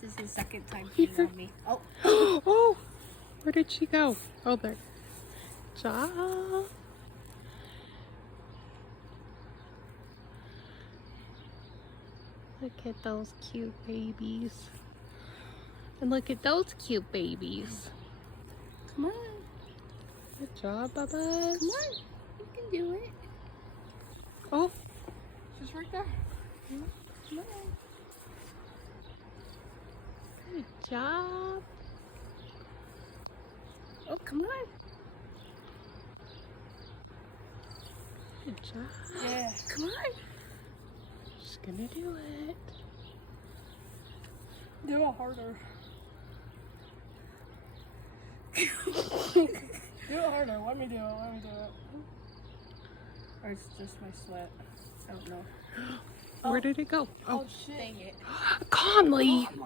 This is the second time she's on me. Oh. Oh, where did she go? Oh, there. Job. Look at those cute babies. And look at those cute babies. Come on. Good job, Bubba. Come on. You can do it. Oh, She's right there. Come on. good job. Oh, come on. Good job. Yeah. Come on. She's gonna do it. Do it harder. Do it harder. Let me do it. Let me do it. Or it's just my sweat. I don't know. Where did it go? Oh shit. Dang it. Conley.